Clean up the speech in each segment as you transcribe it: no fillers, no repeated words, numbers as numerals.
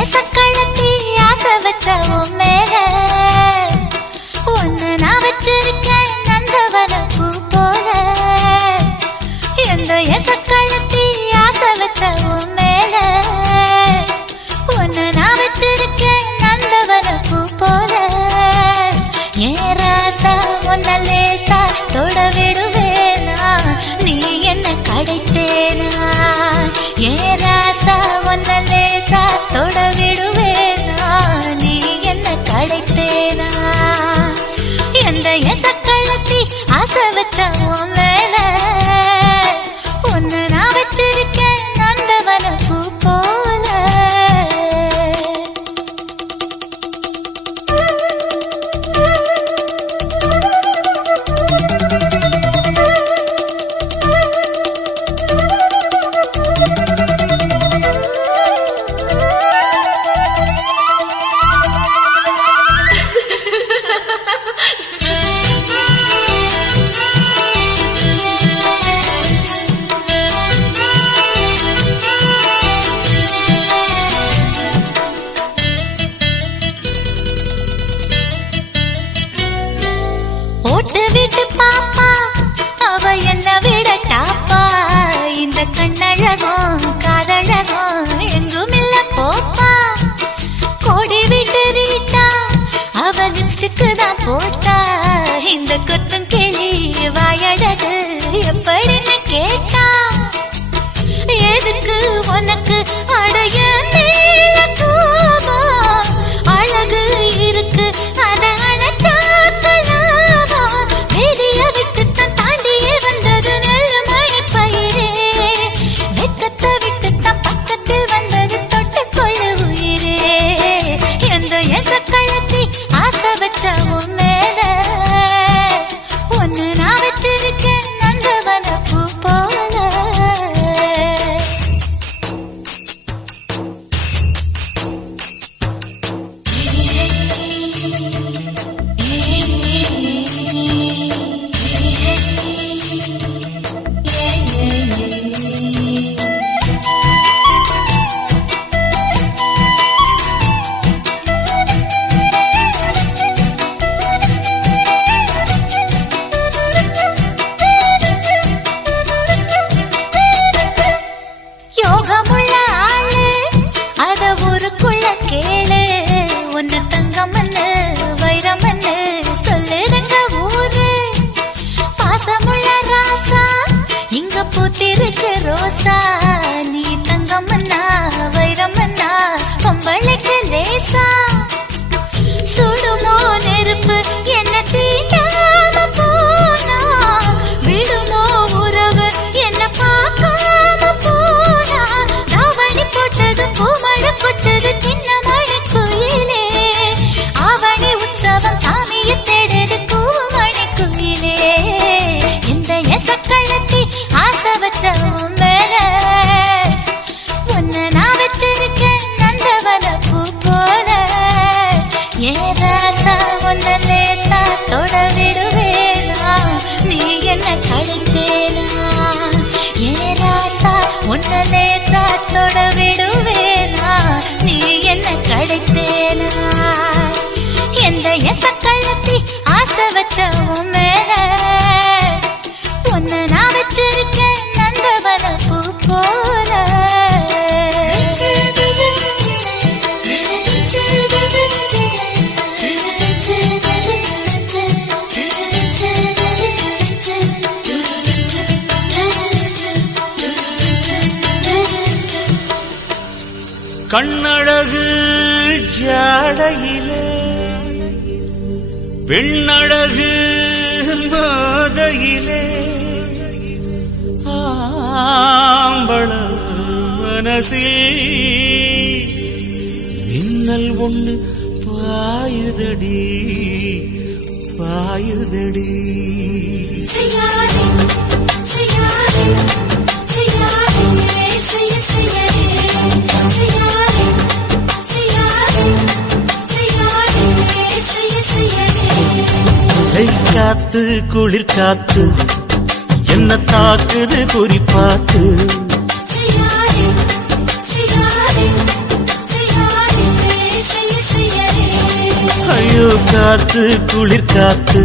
எசக்களத்தி ஆசை வச்ச உன் மேல ஒன்னு நான் வச்சிருக்கேன் நந்தவன பூ போல. எந்த எசக்களத்தி ஆசை வச்ச உன் மேல ஒன்னு நான் வச்சிருக்கேன் நந்தவன பூ போல. ஏன் ராசா ஒன்ன லேசா தொட விடுவேனா நீ என்ன கடைத்தேனா. ஏன் ராசா ஒன்ன லேசா தொட விடுவேனா நீ என்ன கடைத்தேனா. எந்த எசக்களத்தி ஆசை வச்ச உன் மேல ஒன்னு நான் வச்சிருக்கேன் நந்தவன பூ போல. ஓட்டு வீட்டு பாப்பா அவ என்ன விட டாப்பா. இந்த கண்ணழகும் காதழகும் எங்கும் இல்ல போப்பா. கோடி வீட்டு ரீட்டா அவ லிப்ஸ்டிக்கு தான் போட்டா. இந்த கொத்தும் கிளி வாயழகு எப்படின்னு கேட்டா. எதுக்கு உனக்கு அடைய மேல கோபம் அழகு இருக்கு அத அணைச்சாக்கலாமா. பெரிய விட்டுத்தான் தாண்டியே வந்தது நெல் மணி பயிரே. வெக்கத்தை விட்டுத்தான் பக்கத்தில் வந்தது தொட்டுக்கொள்ள உயிரே. எந்த எசக்களத்தி ஆசை வச்ச உன் மேல ஒன்னு நான் வச்சிருக்கேன் நந்தவன பூ போல. யோகமுள்ள ஆளு அத ஊருக்குள்ள கேளு. ஒன்னு தங்கமன்னு வைரமன்னு சொல்லுதுங்க ஊரு. பாசமுள்ள ராசா இங்க பூத்திருக்கு ரோசா. நீ தங்கமன்னா வைரமன்னா பொம்பளைக்கு லேசா. சுடுமோ நெருப்பு என்ன தீண்டாம போனா. விடுமோ உறவு என்ன பார்க்காம போனா. தாவணி போட்டது பூமழை கொட்டது சின்ன மழை குயிலே. ஆவணி உற்சவம் சாமியை தேடுது பூமழை குயிலே. இந்த எசக்களத்தி ஆசை வச்ச உன் மேல ஒன்னு நான் வச்சிருக்கேன் நந்தவன பூ போல. ஏன் ராசா ஒன்ன லேசா தொட விடுவேனா நீ என்ன கழுத்தேனா. ஏன் ராசா ஒன்ன லேசா தொட விடுவேனா நீ என்ன கழுத்தேனா. எந்த எசக்களத்தி ஆசை வச்ச உன் மேல ஒன்னு நான் வச்சிருக்கேன் நந்தவன பூ போல. கண்ணழகு ஜாடையிலே பெண்ணழகு போதையிலே ஆம்பள மனசில் மின்னல் ஒண்ணு பாயுதடி பாயுதடி. காத்து குளிர் காத்து என்ன தாக்குது குறிப்பாத்து. ஐயோ காத்து குளிர் காத்து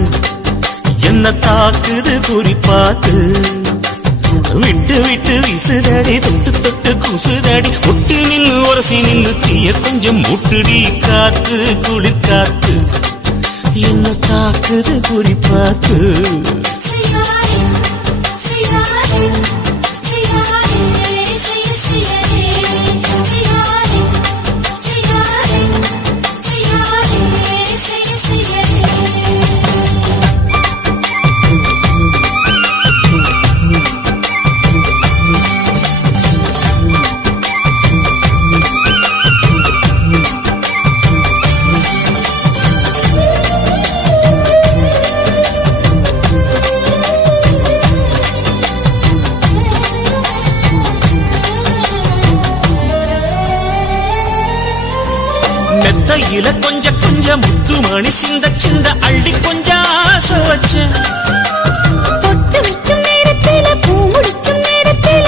என்ன தாக்குது குறிப்பாத்து விட்டு விட்டு விசுதடி தொட்டு தொட்டு குசுதடி ஒட்டி நின்னு உரசி நின்னு தீய கொஞ்சம் முட்டுடி காத்து குளிர் காத்து என்ன தாக்குது குறிப்பாத்து மெத்தையில கொஞ்சம் கொஞ்சம் முத்துமணி சிந்த சிந்த அள்ளி கொஞ்சம் ஆசை வச்சேன் பொட்டு வைக்கும் நேரத்தில பூ முடிக்கும் நேரத்தில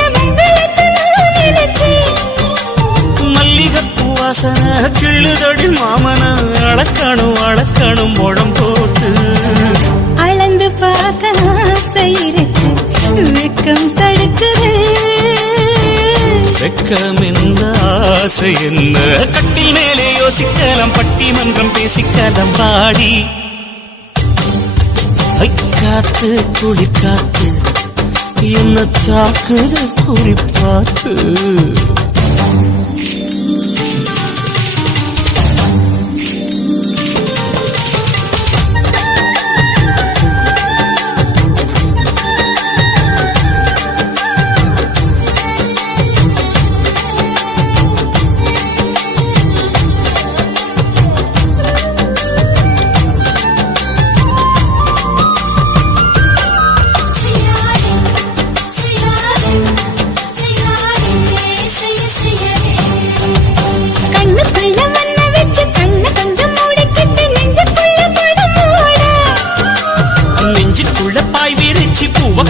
மல்லிகைப்பூ வாசனை கிள்ளுதடி மாமன அளக்கணும் அளக்கணும் முழம் போட்டு அளந்து பார்க்க ஆசை இருக்கு வெக்கம் தடுக்குது வெக்கம் என்ன ஆசை என்ன கட்டில் மேலே யோசிக்கலாம் பட்டிமன்றம் பேசிக்கலாம் பாடி காத்து குளிர் காத்து என்ன தாக்குது குறிப்பாத்து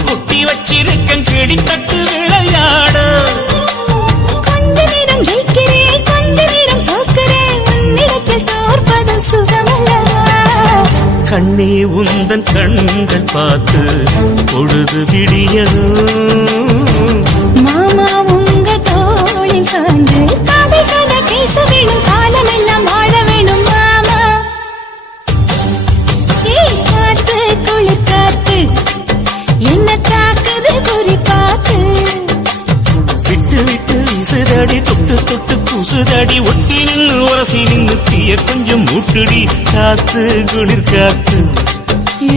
கொட்டி வச்சிருக்கேன் கிளி தட்டு விளையாட கொஞ்ச நேரம் ஜெயிக்கிறேன் கொஞ்ச நேரம் தோக்கிறேன் உன்னிடத்தில் தோற்பதும் சுகமல்லவா கண்ணே உந்தன் கண்கள் பார்த்து பொழுது விடியணும் மாமா உங்க தோளின் சார்ந்து காதல் கதை பேச வேணும் காலம் எல்லாம் வாழ வேணும் மாமா காத்து குளிர் காத்து என்ன தாக்குது குறிப்பாத்து விட்டு விட்டு விசுதடி தொட்டு தொட்டு குசுதடி ஒட்டி நின்னு உரசி நின்னு தீய கொஞ்சம் மூட்டுடி காத்து குளிர் காத்து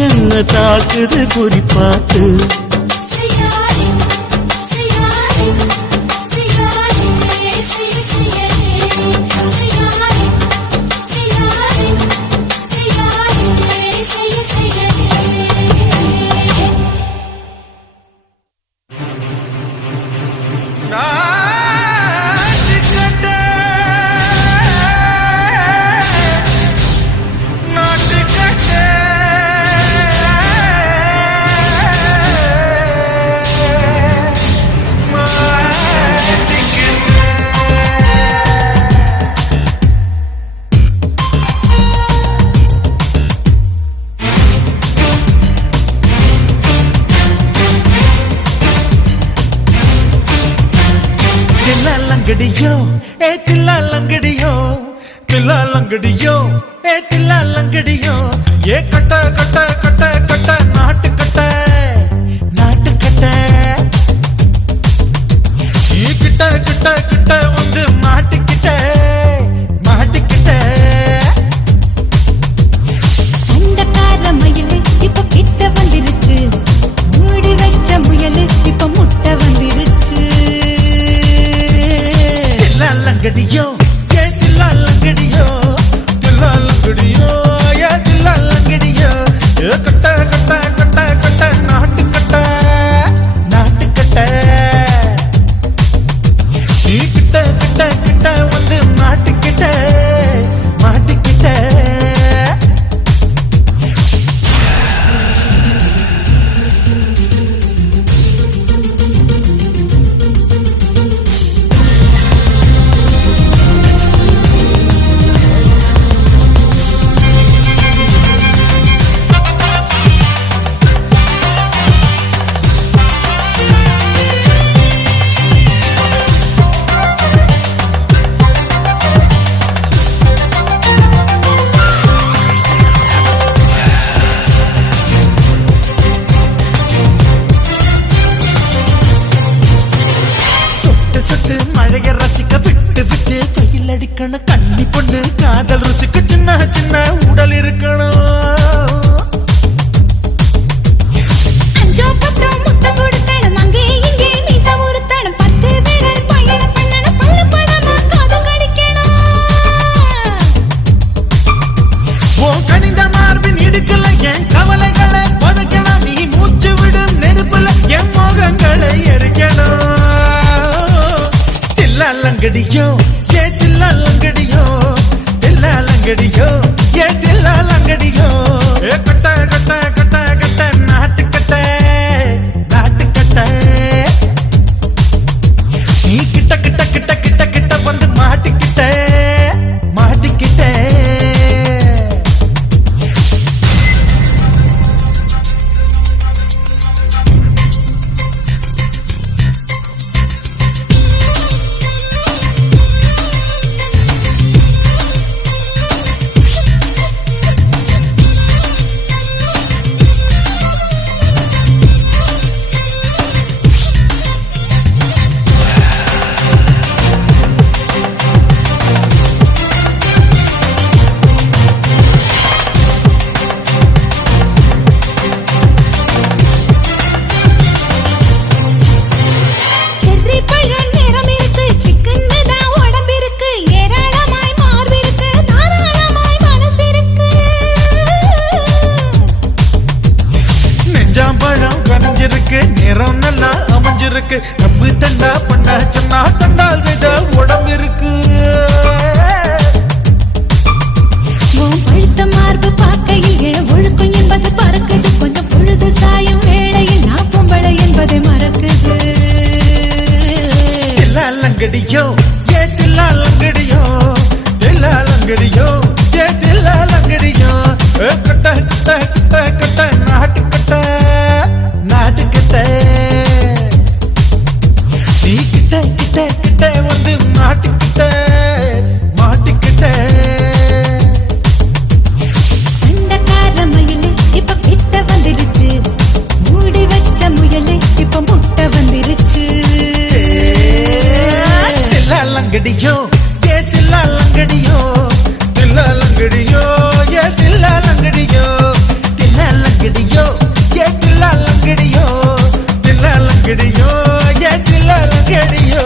என்ன தாக்குது குறிப்பாத்து லங்கடியோ ஏ தில்லா லங்கடியோ தில்லா லங்கடியோ ஏ தில்லா லங்கடியோ ஏ கட்ட கட்ட கட்ட கட்ட நாட்டு கட்ட நாட்டு கட்ட ஈ கிட்ட கிட்ட கிட்ட வந்து மாட்டிக்கிட்ட மாட்டிக்கிட்ட சண்டக்கார மயிலு இப்ப கிட்ட வந்துருச்சு மூடி வச்ச முயலு இப்ப முட்டை வந்துருச்சு லங்கடியோ ஏ தில்லா லங்கடியோ தில்லா லங்கடியோ ஏ தில்லா லங்கடியோ ஏ கட்ட கட்ட கட்ட கட்ட நாட்டு கட்ட நாட்டு கட்ட நீ கிட்ட கிட்ட கிட்ட வந்து மாட்டிக்கிட்ட மாட்டிக்கிட்ட இருக்கணும் கண்ணி பொண்ணு காதல் ருசிக்கு சின்ன சின்ன உடல் இருக்கணும் அஞ்சோ பத்தோ முத்தம் கொடுத்தணும் அங்கே இங்கே மீசா உறுத்தணும் 10 விரல் பயணம் பண்ணணும் பல்ல படமா காது கடிக்கணும் ஓ கனிந்த மார்பின் இடுக்கல என் கவலைகளை பதுக்கணும் நீ மூச்சு விடும் நெருப்புல என் மோகங்களை எரிக்கணும் தில்லாலங்கடியோ ஏ தில்லாலங்கடியோ தில்லாலங்கடியோ ஏ தில்லாலங்கடியோ ஏ கட்ட கட்ட கட்ட கட்ட நாட்டு கட்ட நாட்டு கட்ட நீ கிட்ட கிட்ட கிட்ட கிட்ட கிட்ட வந்து மாட்டிக்கிட்ட மாட்டிக்கிட்ட செர்ரி பழம் நிறம் இருக்கு சிக்கன்னு தான் உடம்பு இருக்கு ஏராளமாய் மார்பு இருக்கு தாராளமாய் மனசு இருக்கு நெஞ்சாம்பழம் கனிஞ்சிருக்கு நிறம் நல்லா அமைஞ்சிருக்கு தப்பு தண்டா பண்ண சொன்னா தண்டால் செய்த உடம்பு இருக்கு உன் பழுத்த மார்பு பார்க்கையில் ஒழுக்கம் என்பது பறக்குது கொஞ்சம் பொழுது சாயும் வேளையில் நான் பொம்பளை என்பதை மறக்குது தில்லாலங்கடியோ ஏ தில்லாலங்கடியோ தில்லாலங்கடியோ ஏ தில்லாலங்கடியோ கட்ட கட்ட கட்ட கட்ட நாட்டு கட்ட நாட்டு கட்ட நீ கிட்ட கிட்ட கிட்ட வந்து மாட்டிக்கிட்ட மாட்டிக்கிட்ட சண்டக்கார மயிலு இப்ப கிட்ட வந்துருச்சு மூடி வச்ச முயலு இப்ப முட்டை வந்துருச்சு தில்லாலங்கடியோ ஏ தில்லாலங்கடியோ தில்லாலங்கடியோ ஏ தில்லாலங்கடியோ தில்லாலங்கடியோ ஏ தில்லாலங்கடியோ தில்லாலங்கடியோ ஏ தில்லாலங்கடியோ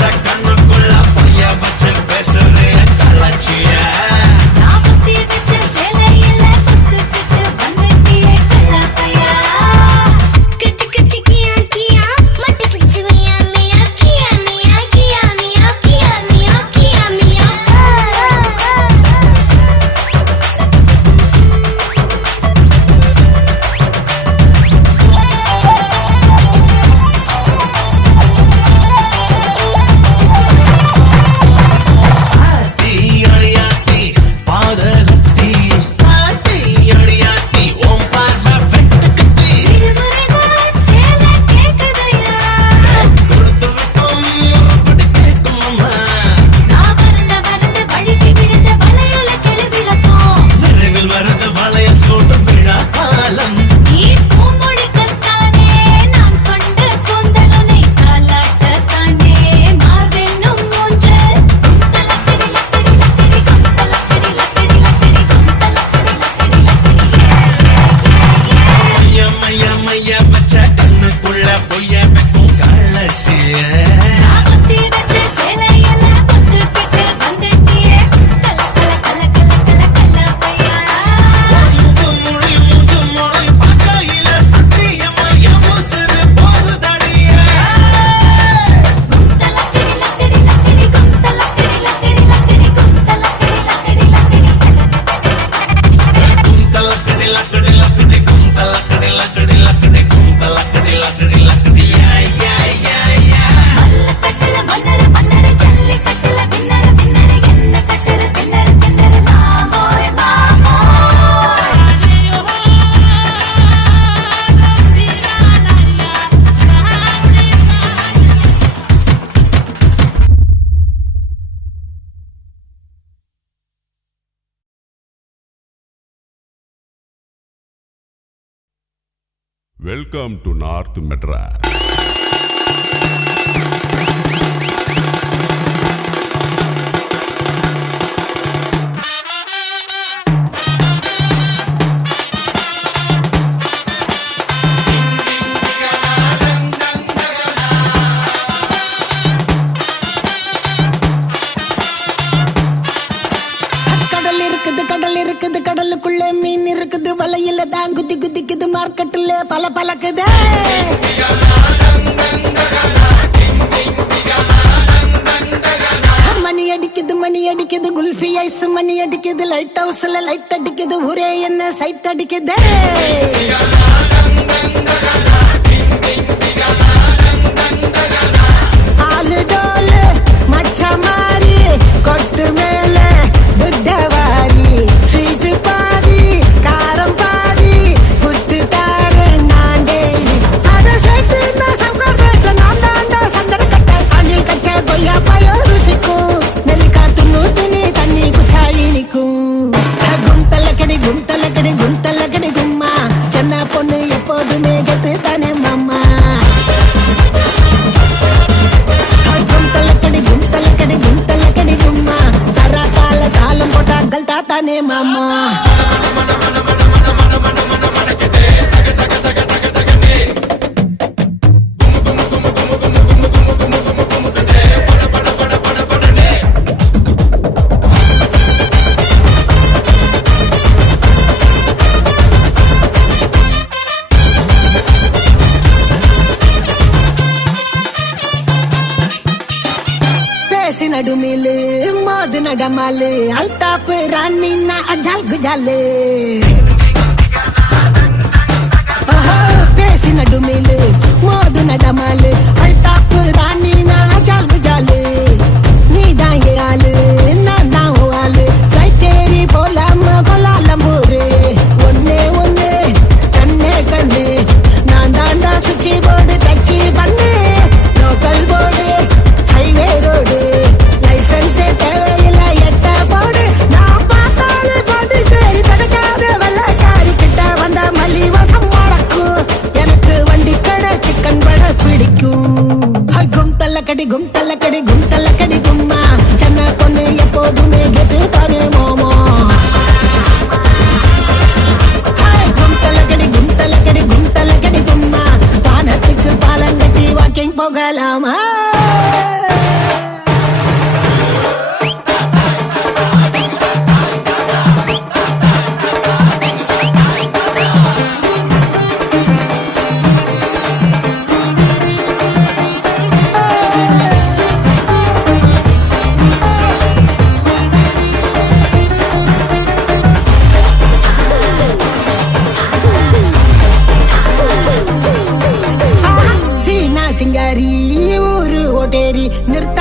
வச்ச கண்ணுக்குள்ள பொய்ய வச்சு பேசுறே கள்ளச்சிய நான் புத்தி வச்ச சேலையில குத்துக்கிட்டு வந்துட்டியே கள்ளப்பையா. கிச்சு கிச்சு கியா கியா மட்டி பிடிச்சு மியா மியா கியா மியா கியா மியா கியா மியா கியா மியா. ஆத்தி அடியாத்தி பாதகத்தி ஆத்தி அடியாத்தி ஓம் பார்வ வெட்டுக்கத்தி திருமுறைதான் சேலை கேக்குதையா. கொடுத்து விட்டோம் அப்படி கேட்கும் அம்மா நான் மறந்த வழுக்கி விழுந்த வளையல கிளவிளக்கும். விரைவில் வரது வளைய சூடு விழா காலம் நீ பூமொழி கட்டானே நான் கொண்ட கூந்தலுனை தாலாட்டத்தானே மார்பென்னும் ஊஞ்சல். குந்தலக்கடி லக்கடி லக்கடி குந்தலக்கடி லக்கடி லக்கடி குந்தலக்கடி லக்கடி லக்கடி மைய மைய மைய வச்ச கண்ணுக்குள்ள பொய்ய வைக்கும் கள்ளச்சிய நான் புத்தி வச்ச சேலையில குத்துக்கிட்டு வந்துட்டியே கல கல கல கல கல கள்ளப்பையா. முது மொழி பார்க்கையில சத்தியமா என் உசுரு போகுதடிய குந்தலக்கடி லக்கடி லக்கடி குந்தலக்கடி லக்கடி லக்கடி குந்தலக்கடி லக்கடி லக்கடி. குந்தலக்கடி லக்கடி லக்கடி குந்தலக்கடி லக்கடி லக்கடி குந்தலக்கடி லக்கடி லக்கடி யா யா யா யா மல்லக்கட்டுல மன்னரு மன்னரு ஜல்லிக்கட்டுல வின்னரு வின்னரு என்ன கட்டுரு தின்னரு தின்னரு மாமோய் மாமோய். Welcome to North Madras. கடல் இருக்குது கடலுக்குள்ள மீன் இருக்குது வலையில தான் குதி குதிக்குது மார்க்கெட்டுல பல பலக்குது மணி அடிக்குது குல்ஃபி ஐஸ் மணி அடிக்குது லைட் ஹவுஸ்ல லைட் அடிக்குது ஊரே என்ன சைட் அடிக்குது ஆளு டோலு மச்ச மாறி கொட்டு மேல புத்தவாரி ஸ்வீட் பாதி காரம் பாதி புட்டு தாரு நான் டெய்லி அட சேர்த்து நான் சங்கர் நான் தாண்டா சந்தன கட்ட அணில் கச்ச கொய்யா பாயோ ருசிக்கும் நெல்லிக்கா துண்ணு துணி தண்ணி குச்சாயி நிக்கும் கும்தலக்கடி கும்தலக்கடி கும்தலக்கடி கும்மா சென்ன பொண்ணு எப்போதுமே கெத்து தானே மாமா கும்தலக்கடி கும்மா தரா தாள தாளம் போட்டா கல்டா தானே மாமா நடுமேலு மோது நடமாலு அல்டாப்பு ராணி நான் அஜால் குஜாலு பேசி நடுமேலு மோது நடமாலு அல்டாப்பு ராணி நான் அஜால் குஜாலு நீதான் ஏ ஆளு நான் தான் ஆளு ஃப்ளைட் ஏறி போலாம கொலாலம்பூரு ஒன்னே ஒன்னு கண்ணே கண்ணு நான் தாண்டா சுச்சி போர்டு டச்சி பண்ணு லோக்கல் போர்டு ஹைவே ரோடு லைசன்ஸே தேவையில்ல எட்ட போடு நான் பார்த்தாலே பாட்டு சரி தடுக்காத வெள்ளக்காரி கிட்ட வந்த மல்லிவாசம் வழக்கும் எனக்கு வண்டி கடை சிக்கன் பட பிடிக்கும் கும் தள்ளக்கடி கும் தள்ளக்கடி கும் தள்ளக்கடி கும்மா சென்ன பொண்ணு எப்போதுமே கெத்து தானே மோமோ கும் தள்ளக்கடி கும்மா வானத்துக்கு பாலங்கட்டி வாக்கிங் போகலாமா சிங்காரி ஊரு ஓட்டேரி நிறுத்த